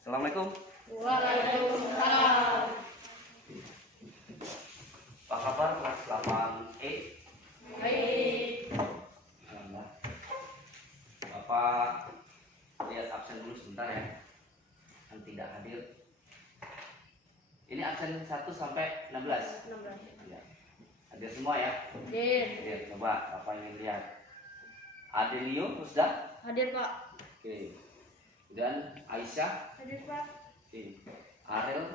Assalamualaikum. Waalaikumsalam. Apa kabar kelas 8E? Baik. Alhamdulillah. Bapak lihat absen dulu sebentar ya. Yang tidak hadir. Ini absen 1 sampai 16. 16. Ya. Hadir semua ya? Hadir. Hadir. Coba Bapak ingin lihat. Adelio sudah? Hadir, Pak. Oke. Dan Aisyah? Hadir, Pak. Oke. Ariel?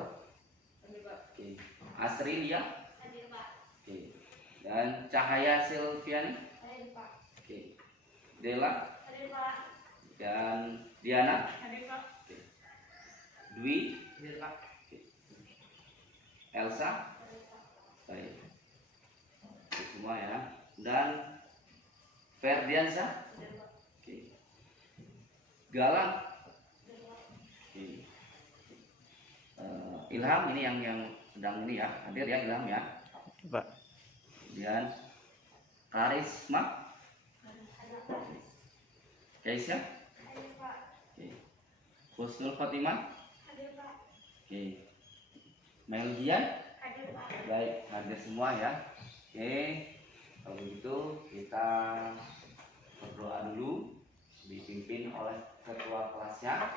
Hadir, Pak. Oke. Asrilia? Hadir, Pak. Oke. Dan Cahaya Silviani? Hadir, Pak. Oke. Dela? Hadir, Pak. Dan Diana? Hadir, Pak. Oke. Dwi? Hadir, Pak. Oke. Elsa? Hadir, Pak. Baik. Oke, semua ya. Dan Ferdiansyah? Hadir, Pak. Oke. Galang? Hadir, Pak. Oke. Ilham ini yang sedang ini ya. Hadir ya Ilham ya. Pak. Kemudian Karisma? Hadir, Pak. Keisha? Hadir, Pak. Oke. Husnul Fatimah? Hadir, Pak. Oke. Melgian? Hadir, Pak. Baik, hadir semua ya. Oke. Kalau begitu kita berdoa dulu, dipimpin oleh ketua kelasnya.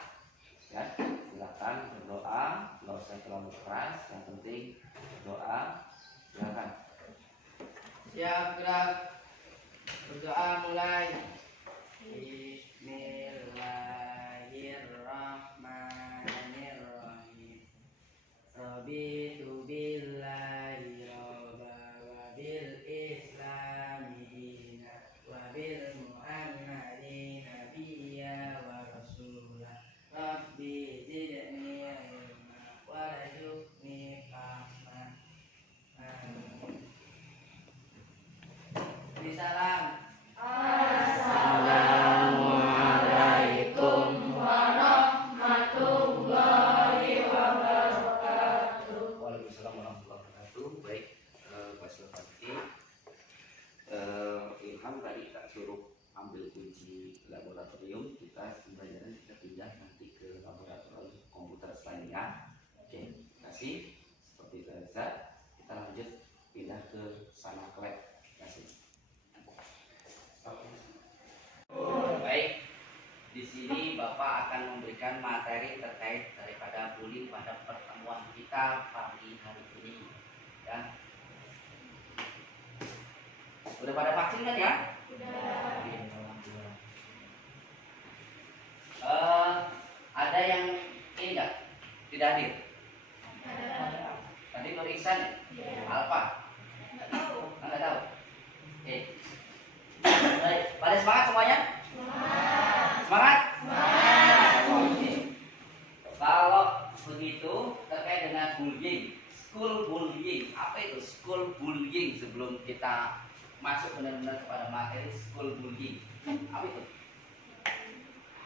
Ya, silakan berdoa, nggak usah terlalu keras, yang penting berdoa. Silakan. Siap, gerak. Berdoa mulai. Bismillahirrahmanirrahim. Raditu billahi robba wa bil islami dina wa bil muhammadin nabiyya wa rasulah. Rabbi zidni ilma wa rzuqni fahma. Amin. Salam. Assalamualaikum warahmatullahi wabarakatuh. Waalaikumsalam warahmatullahi wabarakatuh. Baik, Pak Silvati. Ilham tadi tak suruh ambil kunci laboratorium. Kita pembelajaran kita pindah nanti ke laboratorium komputer lainnya. Oke, terima kasih. Seperti biasa, kita lanjut pindah ke sana ke lab. Terima kasih. Baik, di sini Bapak akan memberikan materi terkait daripada bullying pada pertemuan kita pagi hari ini. Ya. Udah pada vaksin kan ya? Ada yang ini enggak? Tidak hadir? Tadi Nur Ihsan ya? Alfa? Enggak tahu. Oke. Baik, pada semangat semuanya? Semangat? Oke. Kalau begitu terkait dengan bullying, school bullying, apa itu school bullying sebelum kita masuk benar-benar kepada materi school bullying? Apa itu?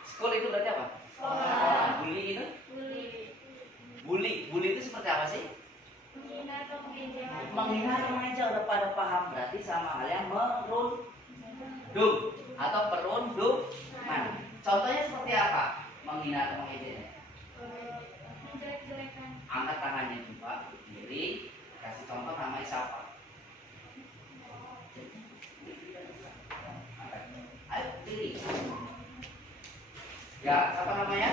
School itu berarti apa? Sekolah. Bullying itu? Bully. Bully itu seperti apa sih? Menghina atau menginjak. Menghina atau mengejar, udah pada paham, berarti sama halnya merundung atau perundungan. Contohnya seperti apa? Menghina atau mengejar? Menjelek-jelekan. Angkat tangannya coba ke kiri, kasih contoh namanya siapa? Angkat. Ayo pilih. Ya, siapa namanya?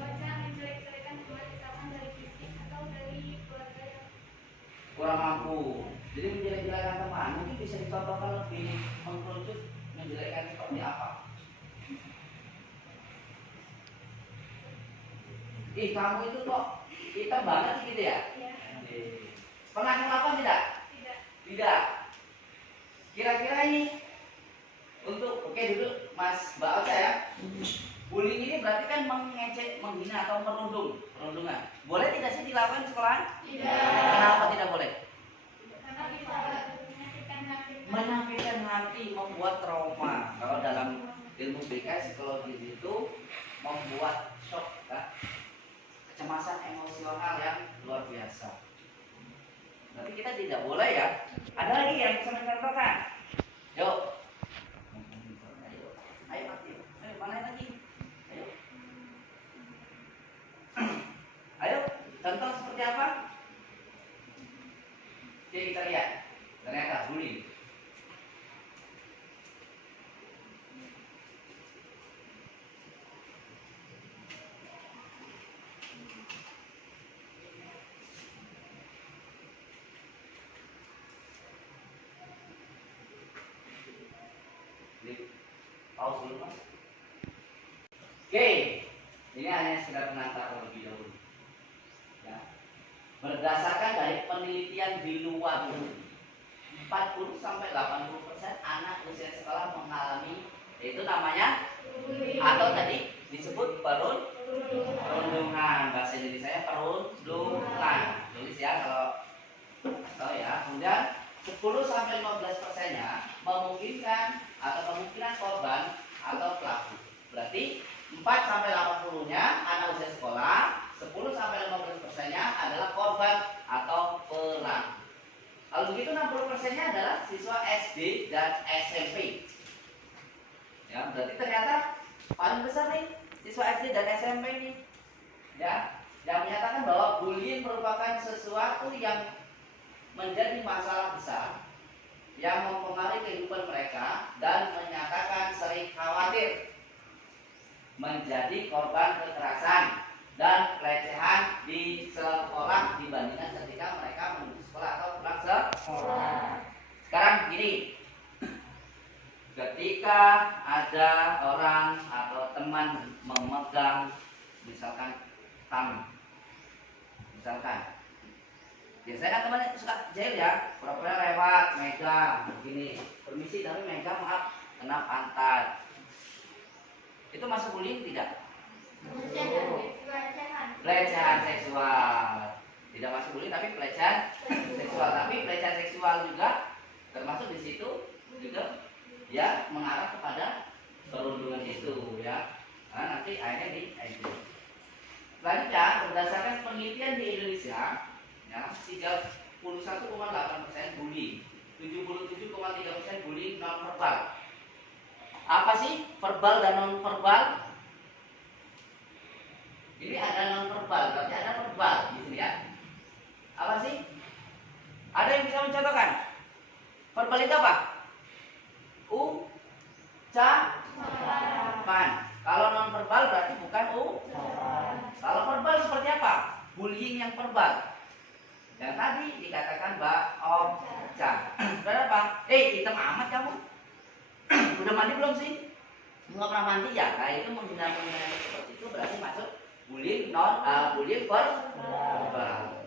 Baca menjelek-jelekan buat misalkan dari fisik atau dari keluarga yang Kurang mampu. Jadi menjelek-jelekan teman mungkin bisa dicontohkan lebih mengkerucut menjelekkan seperti apa? Ih, kamu itu kok hitam banget sih gitu ya? ya Pernah melakukan tidak? tidak Tidak. Kira-kira ini untuk oke dulu Mas Mbak Ocha ya. Bullying ini berarti kan mengejek, menghina atau perundungan. Boleh tidak sih dilakukan di sekolahan? tidak Kenapa tidak boleh? karena bisa menyakitkan hati. Menyakitkan hati, membuat trauma. Kalau dalam ilmu BK psikologi itu membuat shock, kan? Kecemasan emosional yang luar biasa. Berarti kita tidak boleh ya. Ada lagi yang bisa mencontohkan? Yuk. Ayo, ayo, mana lagi? Ayo. Contoh seperti apa? Oke, kita lihat. Ternyata bullying. Pause dulu, Mas. Oke, ini hanya sekedar pengantar terlebih dahulu. Ya. Berdasarkan dari penelitian di luar negeri, 40 sampai 80% anak usia sekolah mengalami itu namanya atau tadi disebut perundungan. Bahasa Indonesia perundungan. Tulis ya kalau tahu ya. Kemudian 10 sampai 15%-nya memungkinkan atau kemungkinan korban atau pelaku. Berarti 4 sampai 80-nya anak usia sekolah, 10 sampai 15%-nya adalah korban atau pelaku. Kalau begitu 60%-nya adalah siswa SD dan SMP. Ya, berarti ternyata paling besar nih siswa SD dan SMP ini. Ya, yang menyatakan bahwa bullying merupakan sesuatu yang menjadi masalah besar yang mempengaruhi kehidupan mereka dan menyatakan sering khawatir menjadi korban kekerasan dan pelecehan di sekolah dibandingkan ketika mereka menuju sekolah atau pulang sekolah. Sekarang begini, ketika ada orang atau teman memegang misalkan tangan, misalkan biasanya kan teman suka jahil ya, pura-pura lewat, megang begini, permisi tapi megang maaf kena pantat. Itu masuk bullying tidak? Pelecehan seksual. Tidak masuk bullying tapi pelecehan seksual. Tapi pelecehan seksual juga termasuk di situ juga ya mengarah kepada perundungan itu ya. Nah, nanti akhirnya di edit. Selanjutnya berdasarkan penelitian di Indonesia ya 31,8% bullying, 77,3% bullying non verbal. Apa sih verbal dan non verbal? Ini ada non verbal, berarti ada verbal di sini ya. Apa sih? Ada yang bisa mencontohkan? Verbal itu apa? Ucapan. Kalau non verbal berarti bukan Kalau verbal seperti apa? Bullying yang verbal. Yang tadi dikatakan Mbak Ocha. Berapa? Hitam amat kamu. Udah mandi belum sih? Nggak pernah mandi ya? Nah itu menghina seperti itu berarti masuk bullying bullying verbal.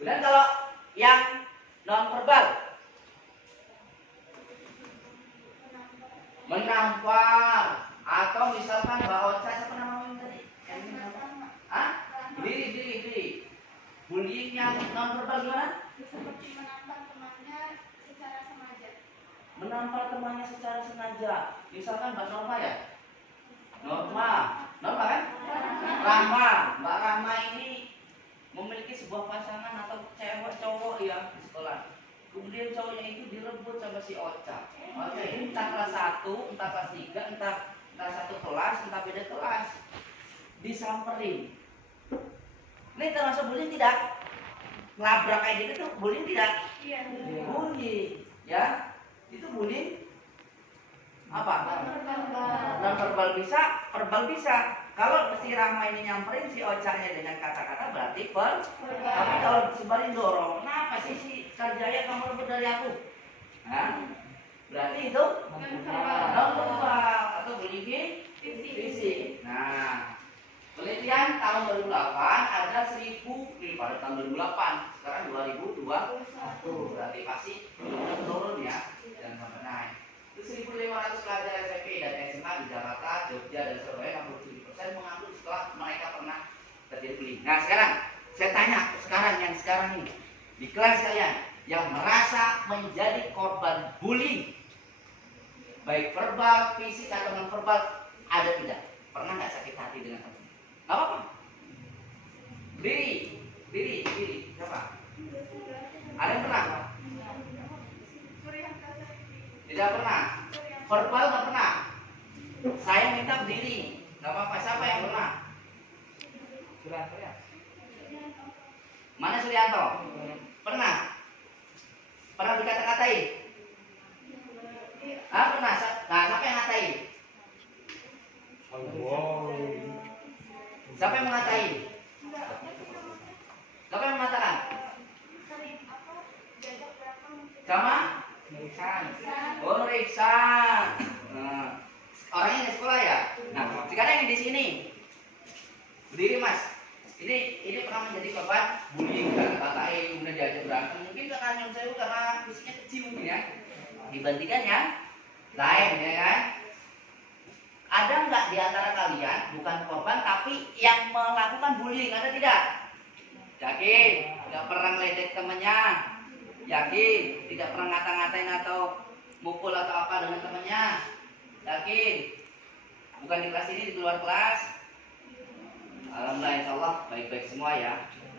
Kemudian kalau yang non verbal, menampar atau misalkan Mbak Ocha siapa namanya tadi? Diri. Bullying yang non verbal gimana? Seperti menampar temannya secara sengaja. Menampar temannya secara sengaja. Misalkan Mbak Norma ya? Norma kan? Mbak Rahma ini memiliki sebuah pasangan atau cewek cowok ya di sekolah. Kemudian cowoknya itu direbut sama si Ocha. Ocha ini entah kelas 1, entah kelas 3, entah satu kelas, entah beda kelas. Disamperin. Ini termasuk bullying tidak? Ngelabrak kayak gitu tuh bullying tidak? Iya. Bullying, ya. Itu bullying apa? Non verbal bisa, verbal bisa. Kalau si Rahma ini nyamperin si Ocha-nya dengan kata-kata berarti verbal. Tapi kalau sebarin dorong, kenapa sih si Sarjaya kamu rebut dari aku? Nah, berarti itu non verbal atau bullying fisik. Nah, penelitian tahun 2008 ada 1000 pada tahun 2008, sekarang 2021, berarti pasti turun ya, jangan sampai naik. Itu 1.500 pelajar SMP dan SMA di Jakarta, Jogja dan Surabaya 67% mengaku setelah mereka pernah terjadi bullying. Nah sekarang saya tanya, sekarang ini di kelas kalian yang merasa menjadi korban bullying, baik verbal, fisik atau non verbal, ada tidak? Pernah nggak sakit hati dengan teman? Gak apa-apa. Diri. Siapa? Ada yang pernah? Tidak pernah. Verbal gak pernah. Saya minta berdiri. Gak apa-apa. Siapa yang pernah? Sudah ya. Mana Suryanto? Pernah? Pernah dikata-katain? Ah, pernah. Nah, siapa yang ngatain? Siapa yang mengatain? Siapa yang mengatakan? Sama? Oh, Nuriksa. Nah, orangnya di sekolah ya. Nah, sekarang yang di sini berdiri Mas. Ini pernah menjadi korban bullying, kata-katain, kemudian diajak berantem. Mungkin karena yang saya karena fisiknya kecil mungkin ya. Dibandingkan yang lain ya kan? Ada nggak di antara kalian bukan korban tapi yang melakukan bullying? Ada tidak? Yakin? Tidak pernah ngeledek temannya? Yakin? Tidak pernah ngata-ngatain atau mukul atau apa dengan temannya? Yakin? Bukan di kelas ini, di luar kelas? Alhamdulillah, insya Allah baik-baik semua ya.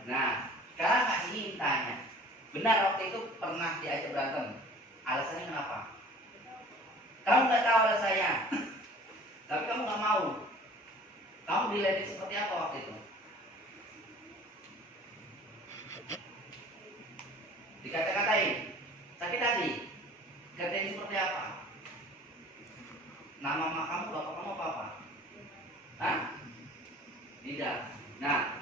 Nah, sekarang Kak Sini tanya, benar waktu itu pernah diajak berantem? Alasannya kenapa? Kamu nggak tahu alasannya, tapi kamu nggak mau. Kamu diledek seperti apa waktu itu? Dikata-katain, sakit hati, dikatain seperti apa? Nama mama kamu, bapak kamu apa? Hah? Tidak. Nah,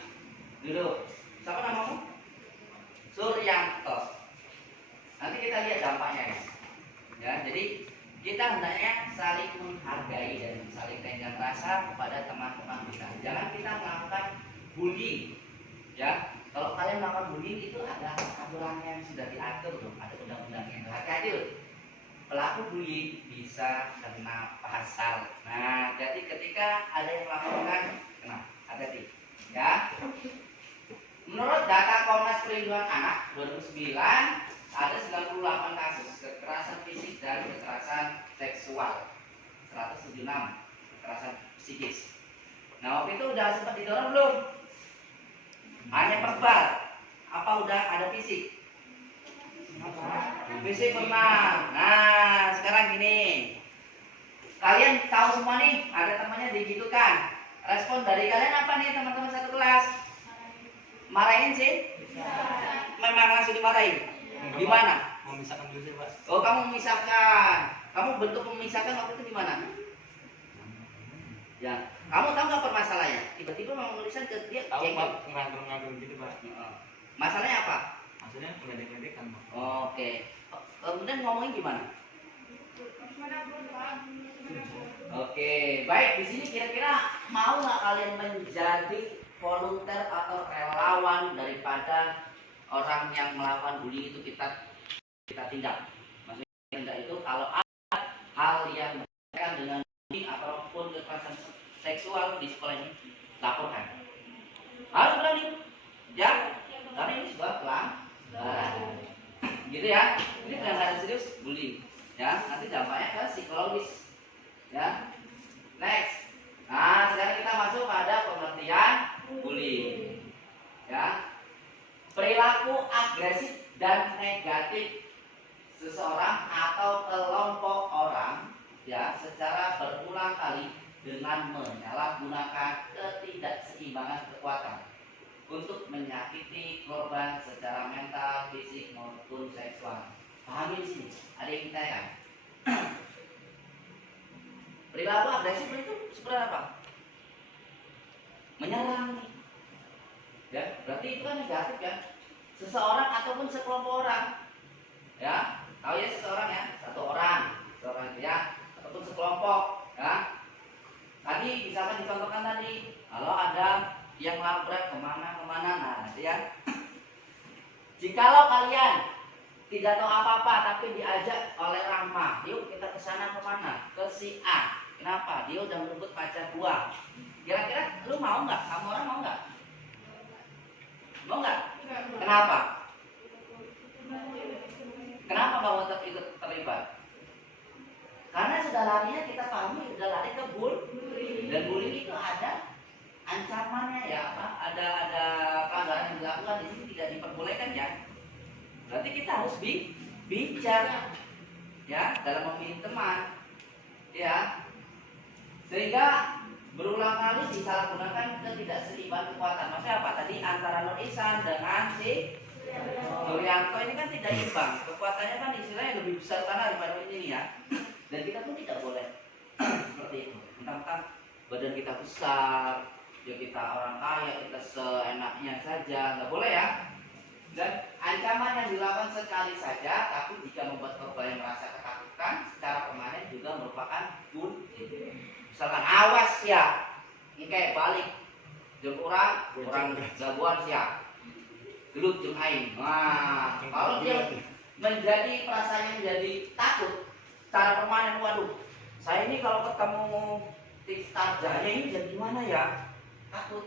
duduk. Siapa namamu? Suryanto. Nanti kita lihat dampaknya ya. Ya, jadi kita hendaknya saling menghargai dan saling tenggang rasa kepada teman-teman kita. Jangan kita melakukan bullying. Ya, kalau kalian melakukan bullying itu ada aturan yang sudah diatur loh, ada undang-undangnya. Hati-hati loh. Pelaku bullying bisa kena pasal. Nah, jadi ketika ada yang melakukan, kena. Hati-hati. Ya. Menurut data Komnas Perlindungan Anak 2009 ada 98 kasus kekerasan fisik dan kekerasan seksual, 176 kekerasan psikis. Nah, waktu itu udah sempat didorong belum? Hanya verbal. Apa udah ada fisik? Fisik pernah. Nah, sekarang gini. Kalian tahu semua nih, ada temannya digitukan. Respon dari kalian apa nih teman-teman satu kelas? Marahin sih? Memang langsung dimarahin? Gimana? Memisahkan dulu sih, Pak. Oh, kamu memisahkan. Kamu bentuk memisahkan waktu itu gimana? Ya, kamu tahu nggak permasalahannya? Tiba-tiba mau menuliskan ke dia. Tahu, Pak, nganggur gitu, Pak. Masalahnya apa? Maksudnya ngeledek-ledekan, Pak. Oke. Kemudian ngomongin gimana? Oke, baik. Di sini kira-kira mau nggak kalian menjadi volunteer atau relawan daripada orang yang melakukan bullying itu kita tindak? Maksudnya tindak itu kalau ada hal yang berkaitan dengan bullying ataupun kekerasan seksual di sekolah ini, laporkan. Harus berani, ya? Karena ini sebuah pelanggaran. Gitu ya? Ini pelanggaran serius bullying. Ya, nanti dampaknya ke psikologis. Ya, next. Nah, sekarang kita masuk pada pengertian bullying. Ya, perilaku agresif dan negatif seseorang atau kelompok orang, ya, secara berulang kali dengan menyalahgunakan ketidakseimbangan kekuatan untuk menyakiti korban secara mental, fisik maupun seksual. Pahami di sini. Ada yang kita ya. Perilaku agresif itu seperti apa? Menyerang. Ya, berarti itu kan negatif ya. Seseorang ataupun sekelompok orang. Ya, tahu ya seseorang ya, seseorang itu ya, ataupun sekelompok ya. Tadi misalkan dicontohkan tadi, kalau ada yang labrak kemana, nah itu ya. Jikalau kalian tidak tahu apa-apa tapi diajak oleh Rahma, yuk kita ke sana kemana? Ke si A. Kenapa? Dia udah merebut pacar gua. Kira-kira lu mau nggak? Kamu orang mau nggak? Mau nggak? Kenapa? Kenapa kamu tetap ikut terlibat? Karena sudah larinya kita pahami, sudah lari ke bullying. Dan bullying itu ada ancamannya ya, apa? Ada pelanggaran yang dilakukan di sini tidak diperbolehkan ya. Berarti kita harus bijak ya dalam memilih teman, ya. Sehingga berulang kali disalahgunakan ketidakseimbangan kekuatan. Maksudnya apa? Tadi antara Nur Ihsan dengan si Nuryanto ini kan tidak imbang. Kekuatannya kan istilahnya lebih besar sana daripada ini ya. Dan kita pun tidak boleh seperti itu. Mentang-mentang badan kita besar, ya kita orang kaya, kita seenaknya saja, nggak boleh ya. Dan ancaman yang dilakukan sekali saja, tapi jika membuat korban merasa ketakutan secara permanen juga merupakan bullying. Misalkan awas ya, kayak balik, jeng orang gabuan siap, gelut jeng aing. Nah, kalau dia menjadi perasaannya menjadi takut secara permanen, waduh, saya ini kalau ketemu Tistar Jaya ini jadi gimana ya? Takut.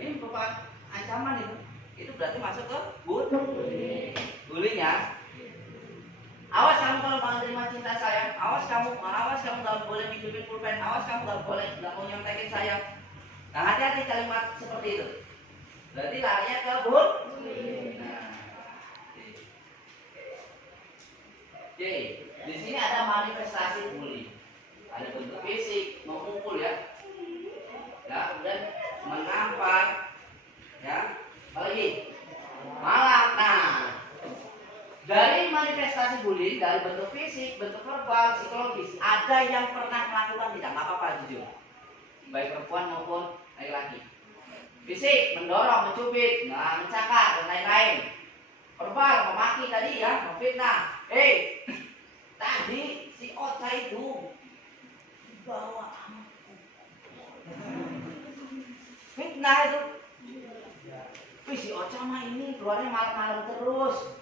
Ini merupakan ancaman itu. Itu berarti masuk ke bullying ya. Awas kamu kalau mau terima cinta saya, awas kamu nggak boleh hidupin pulpen, awas kamu nggak mau nyontekin saya. Nah, hati-hati kalimat seperti itu. Berarti larinya ke bullying. Nah, oke, di sini ada manifestasi bullying. Ada bentuk fisik, memukul ya, kemudian menampar, ya, apalagi malah. Nah, dari manifestasi bullying, dari bentuk fisik, bentuk verbal, psikologis, ada yang pernah melakukan tidak? Nggak apa-apa, jujur. Baik perempuan maupun laki-laki. Fisik, mendorong, mencubit, mencakar, dan lain-lain. Verbal, memaki tadi ya, memfitnah. Tadi si Ocha itu bawa anakku. Fitnah itu. Wih, si Ocha mah ini keluarnya malam-malam terus.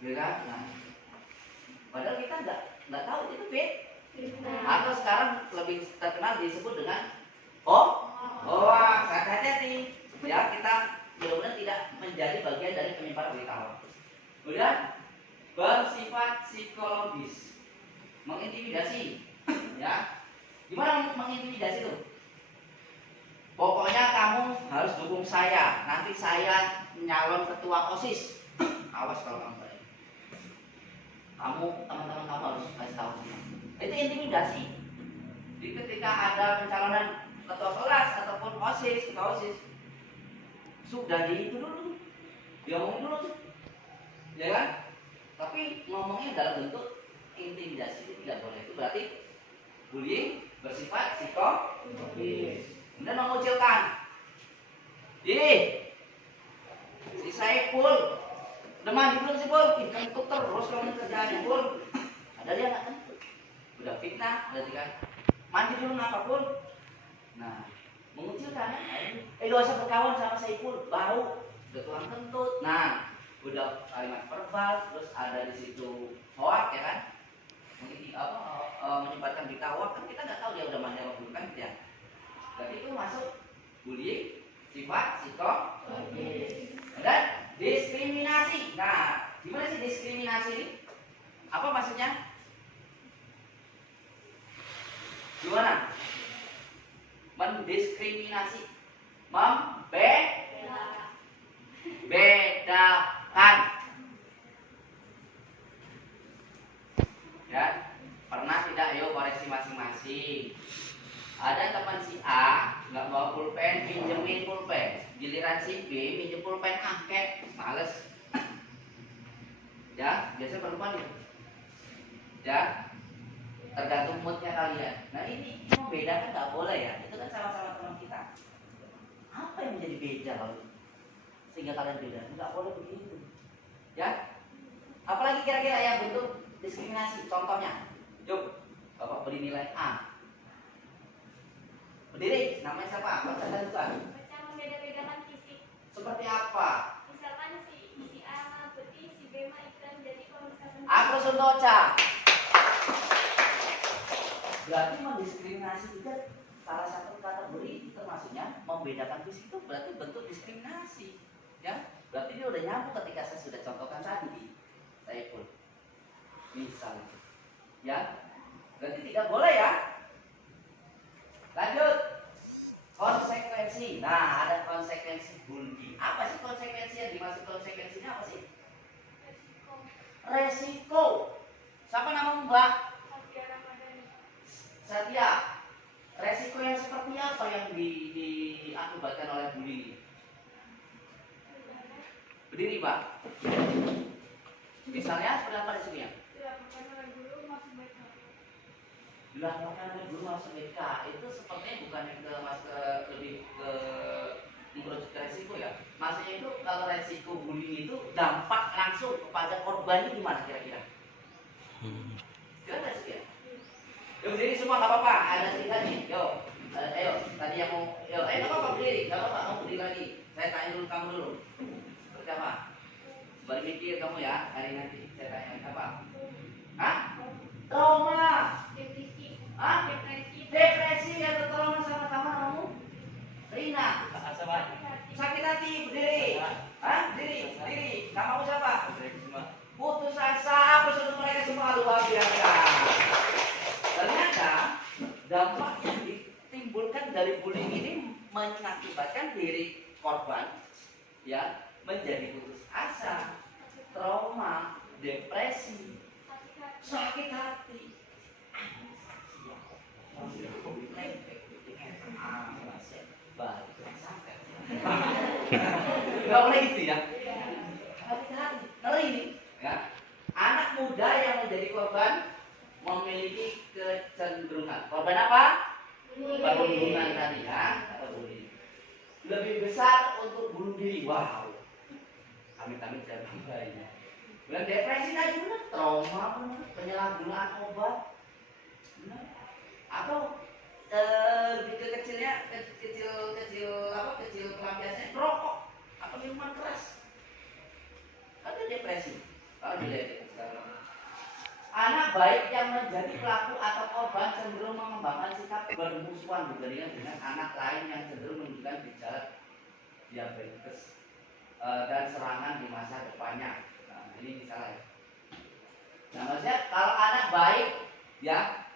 Ya kan? Nah, padahal kita nggak tahu itu fitnah. Atau sekarang lebih terkenal disebut dengan hoax. Hati-hati ya, kita mudah-mudahan tidak menjadi bagian dari penyebar berita hoax. Kemudian bersifat psikologis, mengintimidasi. Ya, gimana mengintimidasi itu? Pokoknya kamu harus dukung saya. Nanti saya nyalon ketua OSIS. Awas kalau kamu berani. Teman-teman kamu harus kasih tahu semua. Itu intimidasi. Jadi ketika ada pencalonan ketua kelas ataupun OSIS, ketua OSIS, sudah itu dulu, diomongin dulu tuh, ya kan? Tapi ngomongnya dalam bentuk intimidasi itu tidak boleh. Itu berarti bullying bersifat psikologis. Kemudian mengucilkan. Si Saiful udah mandi belum sih Pul? Kentut terus kamu kerjaan Pul. Ada dia nggak kentut? Udah fitnah, berarti kan? Mandi dulu ngapa Pul? Nah, mengucilkan ya. Gak usah berkawan sama Saiful, bau, udah tulang kentut. Nah, udah kalimat verbal, terus ada di situ hoak ya kan? Mungkin menyebarkan berita hoak kan kita nggak tahu dia udah mandi apa belum kan gitu ya. Berarti itu masuk bullying sifat psikologis. Dan diskriminasi. Nah, gimana sih diskriminasi ini? Apa maksudnya? Gimana? Mendiskriminasi, membedakan. Ya, pernah tidak? Yuk koreksi masing-masing. Ada teman si A nggak bawa pulpen, pinjemin pulpen. Giliran si B minjem pulpen angket, males. Ya, biasa perempuan itu. Ya, tergantung moodnya kalian. Nah ini membedakan nggak boleh ya. Itu kan sama-sama teman kita. Apa yang menjadi beda lalu? Sehingga kalian beda. Nggak boleh begitu. Ya. Apalagi kira-kira yang bentuk diskriminasi. Contohnya, yuk, Bapak beri nilai A. Berdiri, namanya siapa? Baca dan bukan. Baca membeda-bedakan fisik. Seperti apa? Misalkan si A mah putih, si B mah hitam. Jadi kalau misalkan Aku Suntoca. Berarti mendiskriminasi juga salah satu kategori termasuknya membedakan fisik itu berarti bentuk diskriminasi. Ya, berarti dia udah nyambung ketika saya sudah contohkan tadi. Saya pun misalnya, ya, berarti tidak boleh ya. Lanjut, konsekuensi. Nah, ada konsekuensi bullying. Apa sih konsekuensi yang dimaksud konsekuensinya apa sih? Resiko. Siapa nama Mbak? Satya Ramadhani. Satya. Resiko yang seperti apa yang diakibatkan oleh bullying? Berdiri, Pak. Misalnya seperti apa resikonya? Dilaporkan oleh guru masuk BK. Dilaporkan oleh guru masuk BK itu sepertinya bukan lebih ke mengerucut resiko ya. Maksudnya itu kalau resiko bullying itu dampak langsung kepada korbannya gimana kira-kira? Kira-kira sih ya? Yuk berdiri semua nggak apa-apa. Ada cerita nih. Yuk, ayo. Tadi yang mau, yuk, nggak apa-apa berdiri. Nggak apa-apa. Mau berdiri lagi. Saya tanya dulu kamu dulu. Seperti apa? Balik mikir kamu ya. Hari nanti saya tanya apa? Hah? Trauma. Depresi. Hah? Depresi. Depresi atau trauma sama-sama kamu? Rina. Asa Pak. Sakit hati. Berdiri. Hah? Berdiri. Berdiri. Kamu siapa? Putus asa. Apa sudah mereka semua luar biasa. Ternyata dampak yang ditimbulkan dari bullying ini mengakibatkan diri korban ya menjadi putus asa, trauma, depresi, sakit hati. Gak boleh gitu ya. Hati-hati. Ngeri ini. Ya. Anak muda yang menjadi korban memiliki kecenderungan. Korban apa? Perundungan tadi ya, atau bullying. Lebih besar untuk bunuh diri. Wow. Amit-amit jangan sampai ya. Bukan depresi tadi benar, trauma benar, penyalahgunaan obat. Benar. Atau lebih ke kecilnya kecil pelampiasannya merokok atau minuman keras. Ada depresi. Kalau dilihat sekarang. Anak baik yang menjadi pelaku atau korban cenderung mengembangkan sikap bermusuhan dibandingkan dengan anak lain yang cenderung menunjukkan gejala diabetes dan serangan di masa depannya. Nah, ini misalnya. Nah, maksudnya kalau anak baik, ya,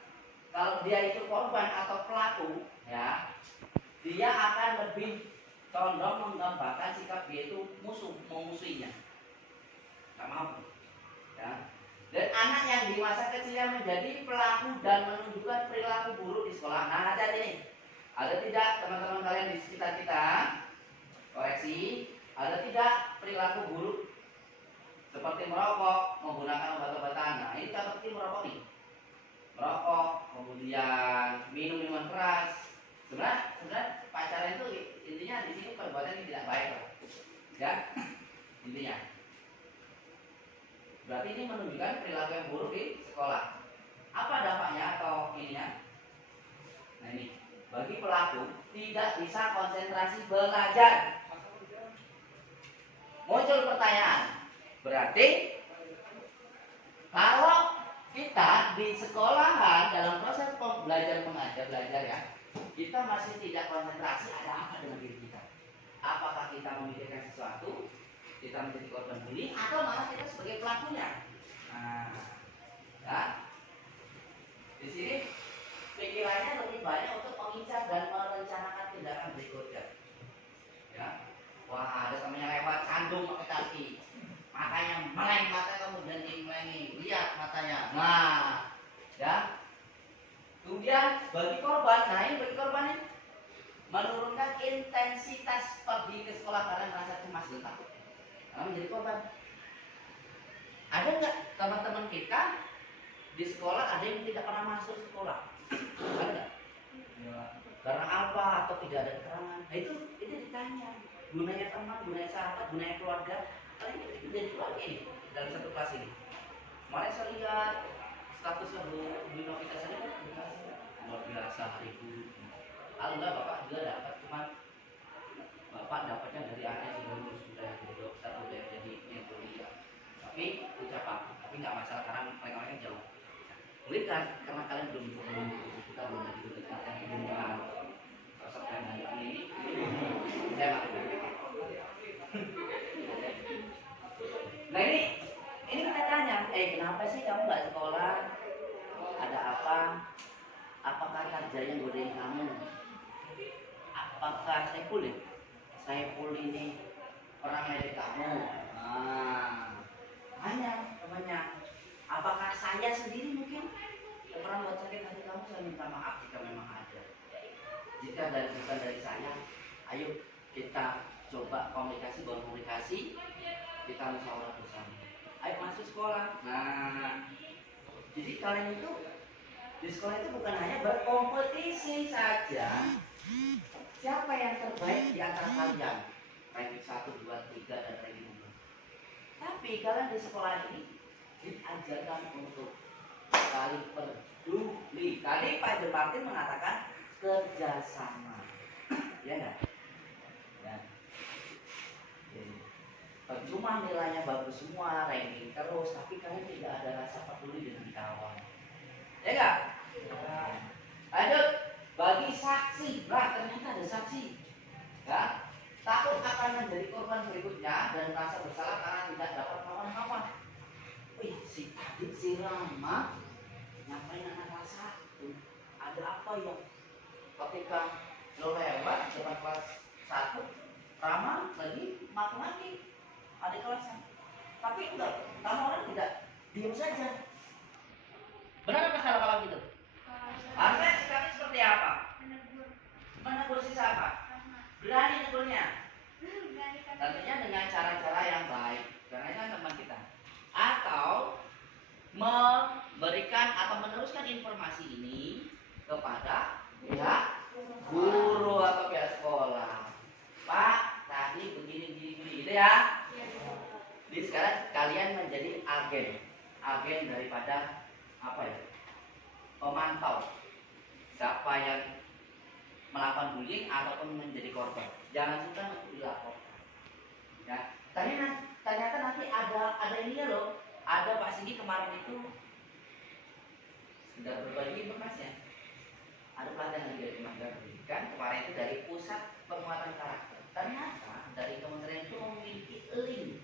kalau dia itu korban atau pelaku, ya, dia akan lebih condong mengembangkan sikap dia itu memusuhinya, nggak mau, ya. Dan anak yang di masa kecilnya menjadi pelaku dan menunjukkan perilaku buruk di sekolah. Nah, hati-hati nih. Ada tidak teman-teman kalian di sekitar kita? Koreksi. Ada tidak perilaku buruk seperti merokok, menggunakan obat-obatan? Nah, ini contoh kecil merokok nih. Merokok, kemudian minum minuman keras. Sebenarnya pacaran itu intinya di sini perbuatan yang tidak baik, ya. Intinya. Berarti ini menunjukkan perilaku yang buruk di sekolah. Apa dampaknya atau ininya? Nah ini, bagi pelaku tidak bisa konsentrasi belajar. Muncul pertanyaan, berarti kalau kita di sekolahan dalam proses belajar mengajar ya, kita masih tidak konsentrasi, ada apa dengan diri kita? Apakah kita memikirkan sesuatu? Kita menjadi korban bullying atau malah kita sebagai pelakunya. Nah, ya. Di sini pikirannya lebih banyak untuk mengincar dan merencanakan tindakan berikutnya. Ya. Wah, ada temannya lewat sandung pakai kaki. Matanya meleng, mata kemudian dimelengi. Lihat matanya. Nah, ya. Kemudian bagi korban, nah ini bagi korban ini menurunkan intensitas pergi ke sekolah karena merasa cemas dan takut. Karena menjadi korban. Ada nggak teman-teman kita di sekolah ada yang tidak pernah masuk sekolah? Ada nggak? Ya. Karena apa atau tidak ada keterangan? Nah itu ditanya. Gunanya teman, gunanya sahabat, gunanya keluarga. Kalian kita menjadi keluarga ini dalam satu kelas ini. Kemarin saya lihat statusnya Bu Novita saja kan luar biasa hari guru. Alhamdulillah Bapak juga dapat, cuma Bapak dapatnya dari anak yang sudah lulus, sudah jadi dokter, sudah jadi kuliah. Tapi ucapan, tapi nggak masalah karena mereka jauh. Mungkin karena kalian belum kita belum begitu dekat dengan sosok yang ada ini. Saya maklum. Nah ini kita tanya, kenapa sih kamu nggak sekolah? Ada apa? Apakah kerjanya godain kamu? Apakah Saiful ini orang medik kamu? Tanya temannya. Apakah saya sendiri mungkin pernah buat sakit hati kamu? Saya minta maaf jika memang ada. Jika bukan dari saya, ayo kita coba komunikasi, kita musyawarah bersama. Ayo masuk sekolah. Nah, jadi kalian itu di sekolah itu bukan hanya berkompetisi saja. Siapa yang terbaik di antara kalian? Ranking 1, 2, 3 dan ranking 4. Tapi kalian di sekolah ini diajarkan untuk saling peduli. Tadi Pak John Martin mengatakan kerjasama. Ya enggak? Ya. Percuma nilainya bagus semua, ranking terus, tapi kalian tidak ada rasa peduli dengan kawan. Ya enggak? Lanjut, bagi saksi. Nah, ternyata ada saksi. Ya, takut akan menjadi korban berikutnya dan merasa bersalah karena tidak dapat kawan-kawan. Wih, si tadi si Rama ngapain anak kelas 1? Ada apa ya? Ketika lo lewat depan kelas 1, Rama lagi makan lagi adik kelasnya. Tapi enggak, kamu orang tidak diam saja. Benar apa salah kalau gitu? Harusnya sikapnya seperti apa? Menegur si siapa? Berani negurnya. Tentunya dengan cara-cara yang baik, karena ini kan teman kita. Atau memberikan atau meneruskan informasi ini kepada pihak guru atau pihak sekolah. Pak, tadi begini gitu ya. Jadi sekarang kalian menjadi agen daripada apa ya? Pemantau siapa yang melakukan bullying ataupun menjadi korban. Jangan suka untuk dilaporkan. Ya, ternyata nanti ada ini ya loh. Ada Pak Sigi kemarin itu sudah berbagi informasi ya. Ada pelatihan lagi dari Kementerian Pendidikan kemarin itu dari pusat penguatan karakter. Ternyata dari kementerian itu memiliki link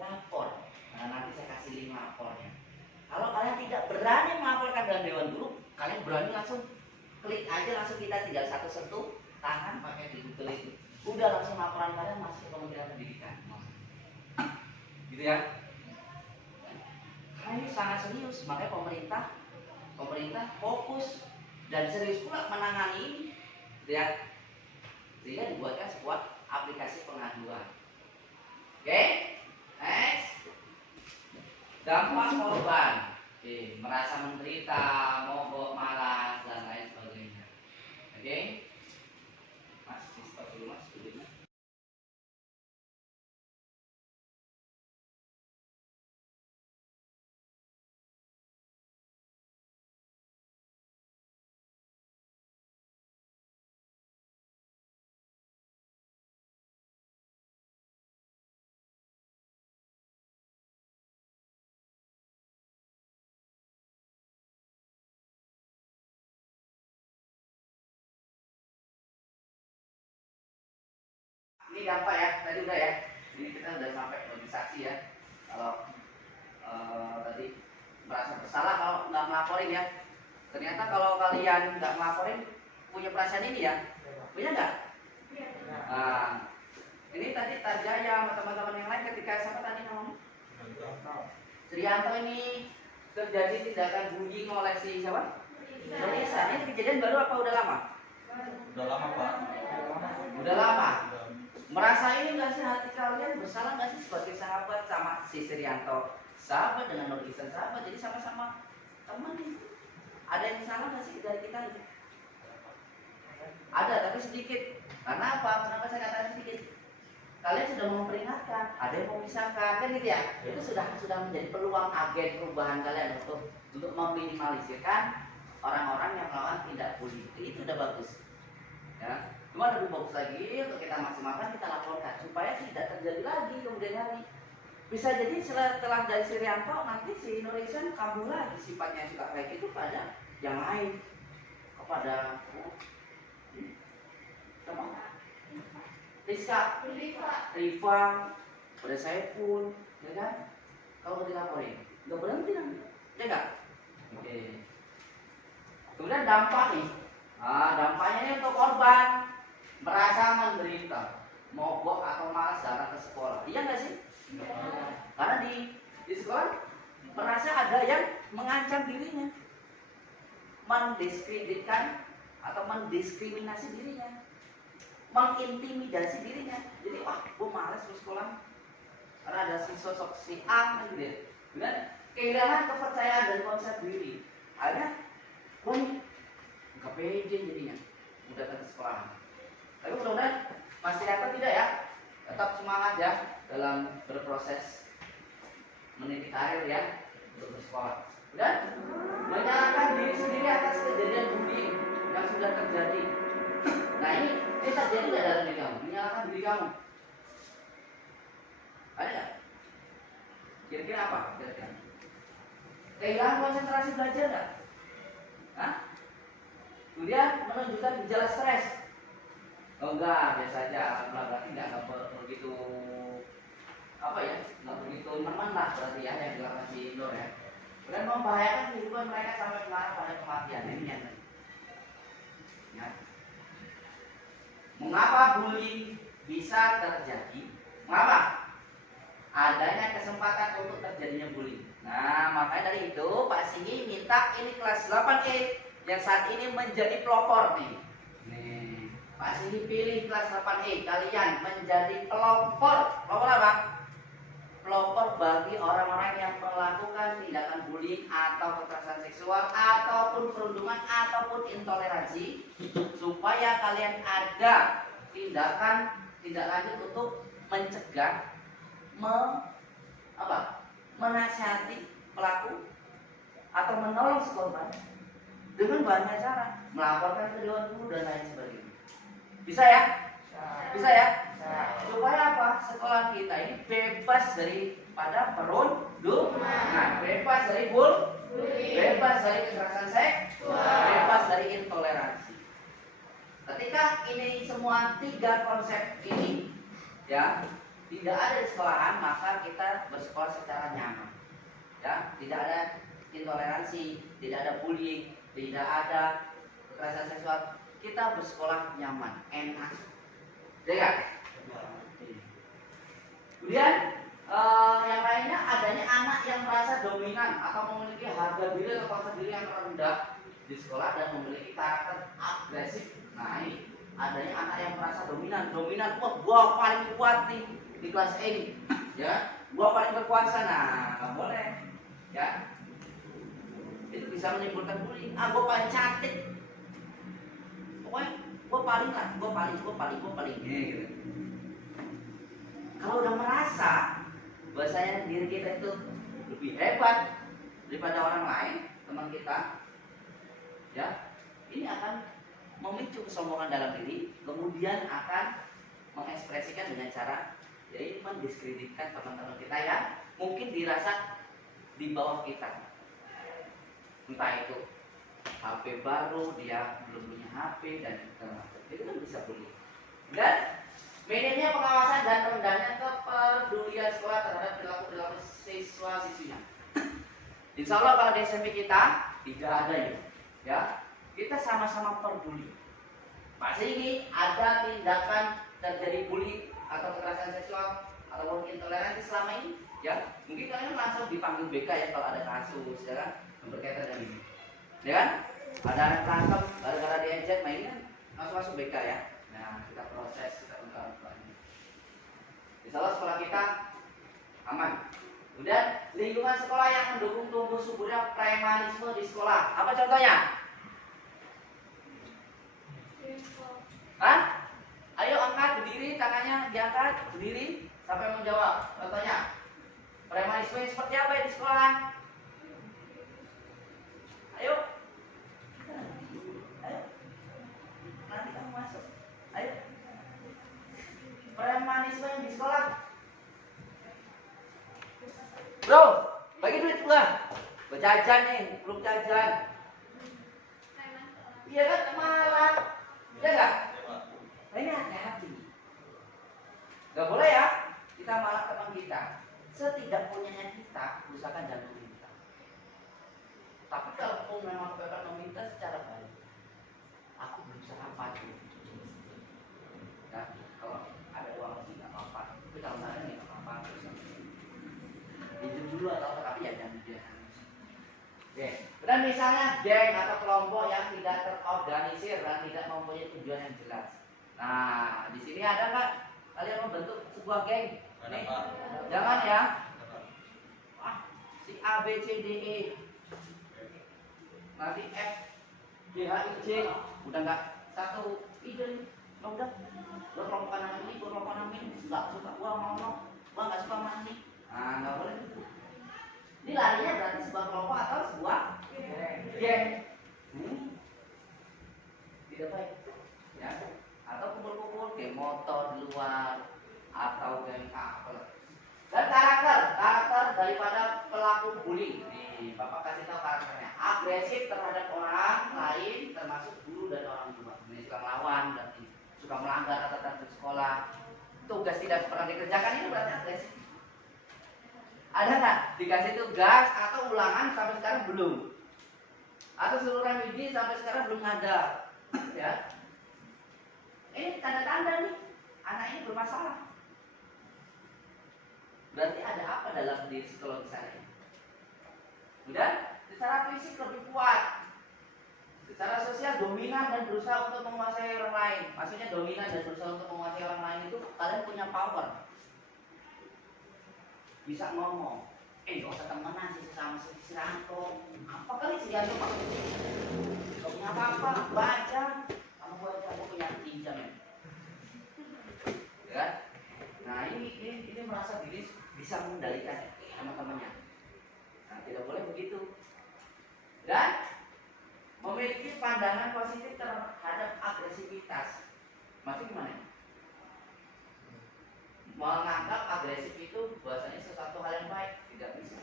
lapor. Nah, nanti saya kasih link lapornya. Kalau kalian tidak berani melaporkan dalam Dewan Guru, kalian berani langsung klik aja, langsung kita tinggal satu sentuh tangan pakai di Google itu. Udah langsung laporan kalian masuk ke Kementerian Pendidikan. Gitu ya. Karena ini sangat serius, makanya pemerintah fokus dan serius pula menangani ini. Gitu ya. Sehingga dibuatkan sebuah aplikasi pengaduan. Oke? Next. Dampak korban. Merasa menderita, mogok, malas dan lain sebagainya. Oke? Mas, stop dulu Mas, videonya. Ini dampak ya, tadi udah ya. Jadi kita udah sampai bagi saksi ya. Kalau tadi merasa bersalah kalau nggak melaporin ya. Ternyata kalau kalian nggak melaporin punya perasaan ini ya, punya nggak? Nah, ini tadi Tarjaya sama teman-teman yang lain ketika siapa tadi namanya? Trianto ini terjadi tindakan bullying oleh si siapa? Indonesia. Ini kejadian baru apa udah lama? Udah lama Pak. Udah lama. Merasa ini nggak sih hati kalian bersalah nggak sih sebagai sahabat sama si Srianto, sahabat dengan Nur Ihsan sahabat, jadi sama-sama teman nih. Ada yang salah nggak sih dari kita ini? Ada tapi sedikit. Karena apa? Kenapa saya katakan sedikit? Kalian sudah memperingatkan, ada yang memisahkan, kan gitu ya? Itu sudah menjadi peluang agen perubahan kalian untuk meminimalisirkan orang-orang yang melawan tindak bullying. Itu udah bagus. Ya. Cuma lebih bagus lagi untuk kita maksimalkan, kita laporkan supaya tidak terjadi lagi kemudian hari. Bisa jadi setelah dari Srianto nanti si Nur Ihsan kambuh lagi sifatnya suka kayak gitu pada yang lain, kepada Rifa, pada saya pun, ya kan? Kalau dilaporin, nggak berhenti nanti, ya nggak? Oke. Kemudian dampak nih, dampaknya ini untuk korban. Merasa menderita, mogok atau malas datang ke sekolah, iya nggak sih? Karena di sekolah merasa ada yang mengancam dirinya, mendiskreditkan atau mendiskriminasi dirinya, mengintimidasi dirinya. Jadi wah, gue males ke sekolah karena ada si sosok si A kan gitu ya. Dan kehilangan kepercayaan dan konsep diri. Akhirnya gue nggak pede jadinya udah datang ke sekolah. Tapi mudah-mudahan masih datang tidak ya, tetap semangat ya dalam berproses meniti karir ya untuk bersekolah. Dan menyalahkan diri sendiri atas kejadian bullying yang sudah terjadi. Nah ini terjadi tidak dalam diri kamu? Menyalahkan diri kamu. Ada nggak? Kira-kira apa? Kira-kira kehilangan konsentrasi belajar nggak? Hah? Kemudian menunjukkan gejala stres. Oh enggak, biasa aja. Berarti nggak begitu apa ya? Nggak begitu teman lah berarti ya yang dilakukan si Nur ya. Dan membahayakan kehidupan mereka sampai mengarah pada kematian. Ini yang ya. Mengapa bullying bisa terjadi? Mengapa? Adanya kesempatan untuk terjadinya bullying. Nah, makanya dari itu Pak Singgi minta ini kelas 8E yang saat ini menjadi pelopor nih. Nih, Pak Singgi pilih kelas 8E kalian menjadi pelopor. Pelopor apa? Pelopor bagi orang-orang yang melakukan tindakan bullying atau kekerasan seksual ataupun perundungan ataupun intoleransi, supaya kalian ada tindakan tindak lanjut untuk mencegah, menasihati pelaku atau menolong si korban dengan banyak cara, melaporkan ke dewan guru dan lain sebagainya. Bisa ya? Bisa ya? Supaya apa? Sekolah kita ini bebas daripada perundungan, bebas dari bebas dari kekerasan seksual, bebas dari intoleransi. Ketika ini semua 3 konsep ini ya tidak ada di sekolahan, maka kita bersekolah secara nyaman. Ya, tidak ada intoleransi, tidak ada bullying, tidak ada kekerasan seksual. Kita bersekolah nyaman, enak. Ya. Kemudian yang lainnya adanya anak yang merasa dominan atau memiliki harga diri atau konsep diri yang rendah di sekolah dan memiliki karakter agresif. Nah ini adanya anak yang merasa dominan, wah gua paling kuat nih di kelas ini, ya, gua paling berkuasa. Nah nggak boleh, ya. Itu bisa menimbulkan bullying. Ah gua paling cantik, pokoknya gua paling lah, gua paling, gitu. Kalau udah merasa bahwasanya diri kita itu lebih hebat daripada orang lain, teman kita, ya, ini akan memicu kesombongan dalam diri, kemudian akan mengekspresikan dengan cara yaitu mendiskreditkan teman-teman kita yang mungkin dirasa di bawah kita. Entah itu HP baru, dia belum punya HP dan segala macam. Itu kan bisa bullying. Dan minimnya pengawasan dan rendahnya kepedulian sekolah terhadap perilaku siswa-siswinya. Insya Allah kalau di SMP kita tidak ada ya. Kita sama-sama peduli. Pasti ini ada tindakan terjadi bullying atau kekerasan seksual ataupun intoleransi selama ini, ya mungkin kalian langsung dipanggil BK ya kalau ada kasus, ya kan, yang berkaitan dengan ini, ya kan, ada anak tangkap gara-gara diejek, nah ini kan langsung masuk BK ya. Nah kita proses, kita ungkap. Insyaallah sekolah kita aman. Kemudian lingkungan sekolah yang mendukung tumbuh suburnya premanisme di sekolah. Apa contohnya? Hah? Ayo angkat berdiri, tangannya diangkat berdiri sampai menjawab. Contohnya, premanisme seperti apa ya di sekolah? Ayo, nanti kamu masuk. Ayo, premanisme di sekolah. Bro, bagi duit gua. Gua jajan nih, belum jajan. Iya kan, malah, iya nggak? Nah, ini hati-hati. Gak boleh ya kita malah teman kita. Setidak punyanya kita, usahakan jangan meminta. Tapi kalau pun memang Bapak meminta secara baik, aku berusaha patuh. Ya, kalau ada uang sih nggak apa-apa. Tapi kalau nggak ada nggak apa-apa. Pinjam dulu atau tapi ya jangan dia. Oke. Dan misalnya geng atau kelompok yang tidak terorganisir dan tidak mempunyai tujuan yang jelas. Nah, di sini ada nggak kalian membentuk sebuah geng? Ada, Nih, Pak. jangan ya. Ada, Pak. Wah, si A B C D E, nanti F G H I J, udah nggak satu ide nih. Udah, lo kelompok anak ini, kelompok anak ini nggak suka, gua nggak suka sama ini. Nah, nggak boleh gitu. Ini larinya berarti sebuah kelompok atau sebuah geng. Tidak baik, ya. Atau kumpul-kumpul geng motor di luar atau geng apa. Dan karakter daripada pelaku bullying. Nih, Bapak kasih tahu karakternya. Agresif terhadap orang lain, termasuk guru dan orang tua. Ini suka melawan dan suka melanggar aturan di sekolah. Tugas tidak pernah dikerjakan itu berarti agresif. Ada nggak dikasih tugas atau ulangan sampai sekarang belum? Atau suruh remedi sampai sekarang belum ada? Ya, ini tanda-tanda nih anak ini bermasalah. Berarti ada apa dalam diri psikologis saya? Udah, secara fisik lebih kuat, secara sosial dominan dan berusaha untuk menguasai orang lain. Maksudnya dominan dan berusaha untuk menguasai orang lain itu kalian punya power, bisa ngomong. Gak usah temenan sih sama si Ranto. Apa kali si Ranto pakai gak punya apa-apa, baca. Kamu punya pinjam ya. Ya. Nah ini merasa diri bisa mengendalikan teman-temannya. Nah, tidak boleh begitu. Dan memiliki pandangan positif terhadap agresivitas. Maksudnya gimana? Menganggap agresif itu bahasanya sesuatu hal yang baik, tidak bisa.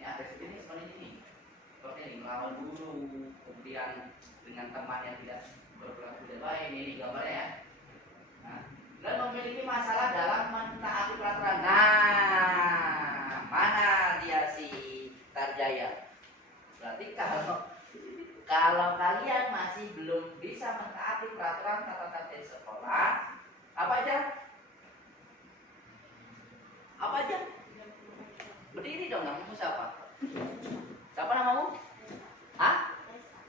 Ini agresif ini seperti ini, melawan guru, kemudian dengan teman yang tidak berperilaku tidak baik. Ini gambarnya ya. Nah, dan memiliki masalah dalam mentaati peraturan. Nah, mana dia si Tarjaya? Berarti kalau kalian masih belum bisa mentaati peraturan tata tertib sekolah, apa aja? Apa aja? Berdiri dong, namamu siapa? Siapa namamu? Hah?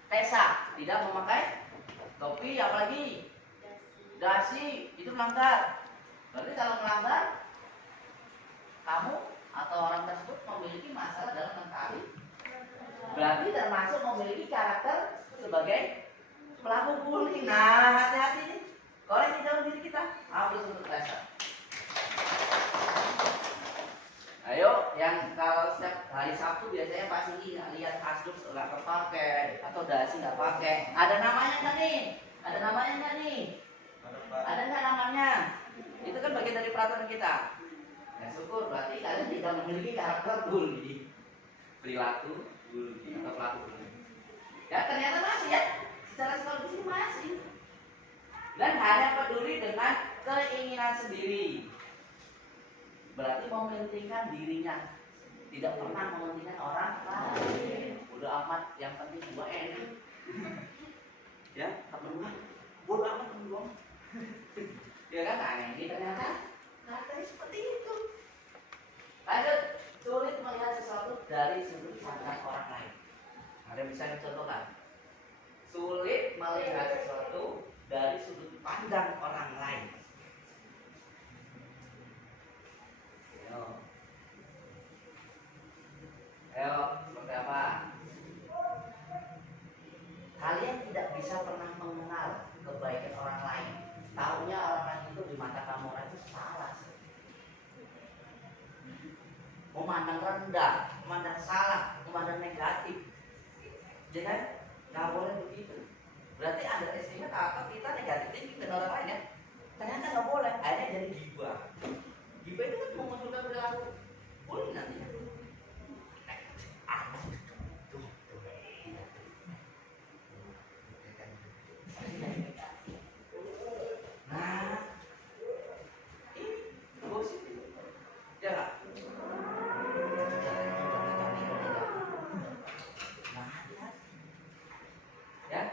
Tessa. Tidak memakai topi, apalagi? Dasi. Itu melanggar. Berarti kalau melanggar, kamu atau orang tersebut memiliki masalah dalam mentaati. Berarti termasuk memiliki karakter sebagai pelaku bullying. Nah, hati-hati nih. Koreksi dalam diri kita. Habis untuk Tessa. Ayo, yang kalau setiap hari Sabtu biasanya pasti lihat asduk nggak terpakai atau dasi nggak pakai. Ada namanya nggak nih? Ada namanya nggak nih? Ada nggak namanya? Itu kan bagian dari peraturan kita. Ya syukur, berarti kalian tidak memiliki karakter bully, perilaku bully atau pelaku bully. Ya ternyata masih ya, secara psikologis ini masih. Dan hanya peduli dengan keinginan sendiri. Berarti mementingkan dirinya, tidak pernah mementingkan orang lain. Bodoh amat, yang penting gua enak. Ya, temen gua bodoh amat temen gua. Ya kan, nah ini ternyata karakternya seperti itu. Lanjut, sulit melihat sesuatu dari sudut pandang orang lain. Ada bisa dicontohkan? Sulit melihat sesuatu dari sudut pandang orang lain. Ayo, seperti apa? Kalian tidak bisa pernah mengenal kebaikan orang lain. Taunya orang lain itu di mata kamu orang itu salah. Memandang rendah, memandang salah, memandang negatif. Ya kan? Nggak boleh begitu. Berarti underestimate atau kita negatif thinking dengan orang lain ya. Ternyata nggak boleh. Akhirnya jadi gibah. Gibah itu kan memunculkan perilaku bullying nantinya. Nah, ini gosip itu. Ya nggak? Ya,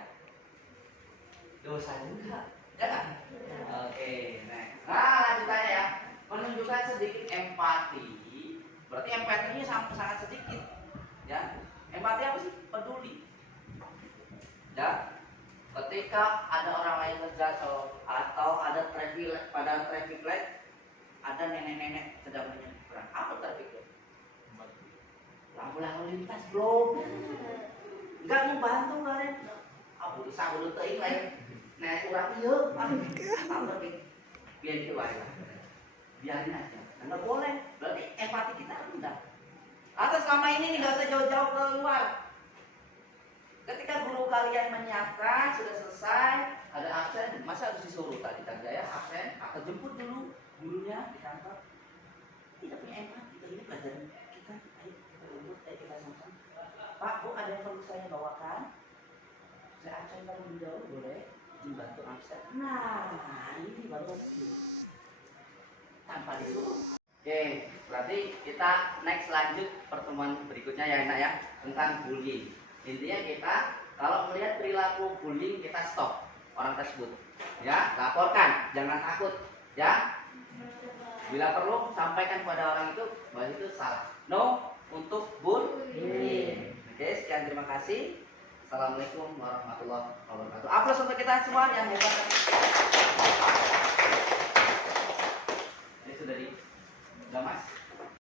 dosa juga. Ya nggak? Oke, next. Nah, lanjutannya ya. Menunjukkan sedikit empati. Berarti empatinya sangat sedikit. Ya, Empati apa sih? Peduli. Ya, ketika ada orang lain terjatuh atau ada traffic light, ada nenek-nenek sedang menyeberang. Apa traffic light? Lampu lalu lintas bro. Enggak membantu kalian. Aku disambut teuing lain. Nek urang ieu, apa biar itu aja. Biarin aja. Enggak boleh. Berarti empati kita rendah. Atau selama ini nggak usah jauh-jauh keluar. Ketika guru kalian menyiapkan sudah selesai, ada absen, masa harus disuruh tadi kan ya absen atau jemput dulu gurunya di kantor. Tidak punya empati, kita ini pelajaran kita. Ayo kita jemput, ayo kita sama-sama. Pak, Bu, ada yang perlu saya bawakan? Saya absen terlebih dahulu, boleh? Izin bantu absen. Nah, ini baru tanpa disuruh. Oke, berarti kita next lanjut pertemuan berikutnya ya enak ya tentang bullying. Intinya kita kalau melihat perilaku bullying kita stop orang tersebut, ya laporkan, jangan takut, ya. Bila perlu sampaikan kepada orang itu bahwa itu salah. No untuk bullying. Oke, sekian terima kasih. Assalamualaikum warahmatullahi wabarakatuh. Aplaus untuk kita semua yang hebat.